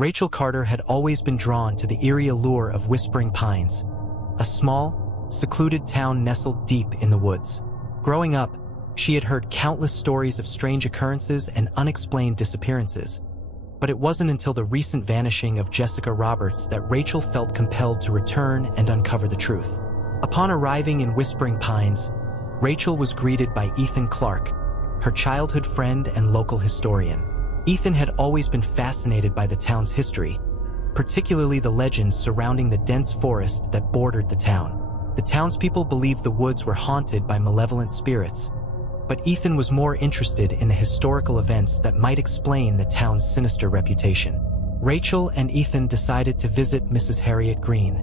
Rachel Carter had always been drawn to the eerie allure of Whispering Pines, a small, secluded town nestled deep in the woods. Growing up, she had heard countless stories of strange occurrences and unexplained disappearances. But it wasn't until the recent vanishing of Jessica Roberts that Rachel felt compelled to return and uncover the truth. Upon arriving in Whispering Pines, Rachel was greeted by Ethan Clark, her childhood friend and local historian. Ethan had always been fascinated by the town's history, particularly the legends surrounding the dense forest that bordered the town. The townspeople believed the woods were haunted by malevolent spirits, but Ethan was more interested in the historical events that might explain the town's sinister reputation. Rachel and Ethan decided to visit Mrs. Harriet Green,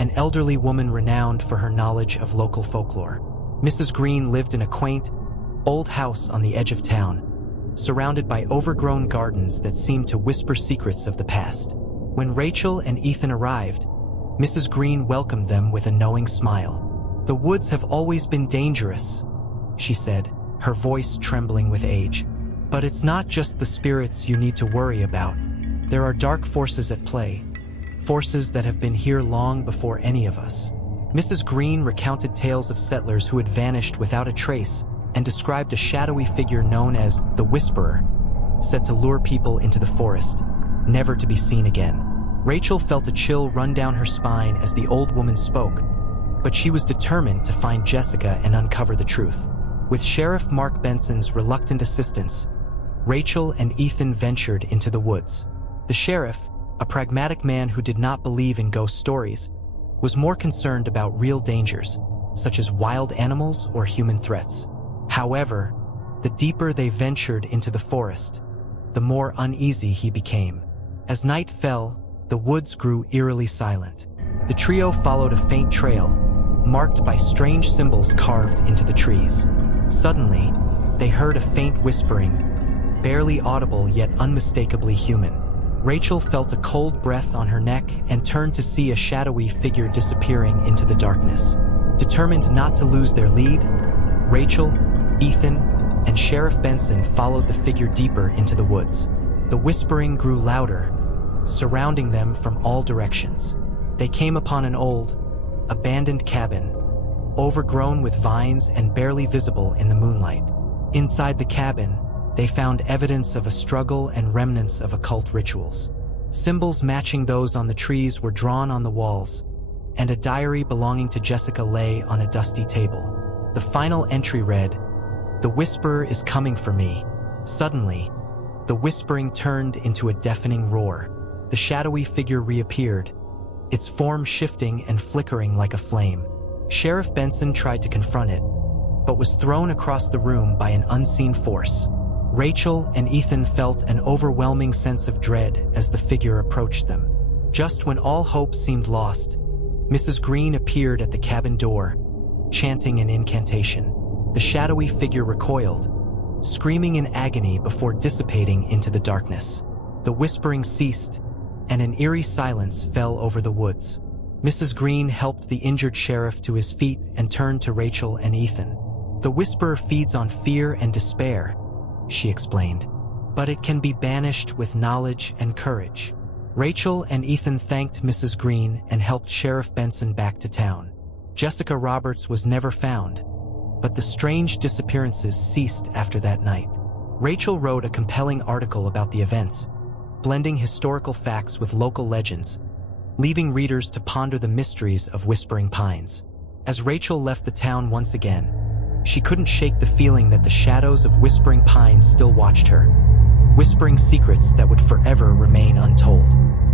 an elderly woman renowned for her knowledge of local folklore. Mrs. Green lived in a quaint, old house on the edge of town, surrounded by overgrown gardens that seemed to whisper secrets of the past. When Rachel and Ethan arrived, Mrs. Green welcomed them with a knowing smile. "The woods have always been dangerous," she said, her voice trembling with age. "But it's not just the spirits you need to worry about. There are dark forces at play, forces that have been here long before any of us." Mrs. Green recounted tales of settlers who had vanished without a trace and described a shadowy figure known as the Whisperer, said to lure people into the forest, never to be seen again. Rachel felt a chill run down her spine as the old woman spoke, but she was determined to find Jessica and uncover the truth. With Sheriff Mark Benson's reluctant assistance, Rachel and Ethan ventured into the woods. The sheriff, a pragmatic man who did not believe in ghost stories, was more concerned about real dangers, such as wild animals or human threats. However, the deeper they ventured into the forest, the more uneasy he became. As night fell, the woods grew eerily silent. The trio followed a faint trail, marked by strange symbols carved into the trees. Suddenly, they heard a faint whispering, barely audible yet unmistakably human. Rachel felt a cold breath on her neck and turned to see a shadowy figure disappearing into the darkness. Determined not to lose their lead, Rachel, Ethan, and Sheriff Benson followed the figure deeper into the woods. The whispering grew louder, surrounding them from all directions. They came upon an old, abandoned cabin, overgrown with vines and barely visible in the moonlight. Inside the cabin, they found evidence of a struggle and remnants of occult rituals. Symbols matching those on the trees were drawn on the walls, and a diary belonging to Jessica lay on a dusty table. The final entry read, "The Whisperer is coming for me." Suddenly, the whispering turned into a deafening roar. The shadowy figure reappeared, its form shifting and flickering like a flame. Sheriff Benson tried to confront it, but was thrown across the room by an unseen force. Rachel and Ethan felt an overwhelming sense of dread as the figure approached them. Just when all hope seemed lost, Mrs. Green appeared at the cabin door, chanting an incantation. The shadowy figure recoiled, screaming in agony before dissipating into the darkness. The whispering ceased, and an eerie silence fell over the woods. Mrs. Green helped the injured sheriff to his feet and turned to Rachel and Ethan. "The Whisperer feeds on fear and despair," she explained, "but it can be banished with knowledge and courage." Rachel and Ethan thanked Mrs. Green and helped Sheriff Benson back to town. Jessica Roberts was never found, but the strange disappearances ceased after that night. Rachel wrote a compelling article about the events, blending historical facts with local legends, leaving readers to ponder the mysteries of Whispering Pines. As Rachel left the town once again, she couldn't shake the feeling that the shadows of Whispering Pines still watched her, whispering secrets that would forever remain untold.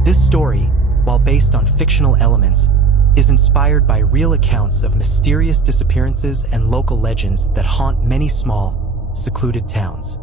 This story, while based on fictional elements, is inspired by real accounts of mysterious disappearances and local legends that haunt many small, secluded towns.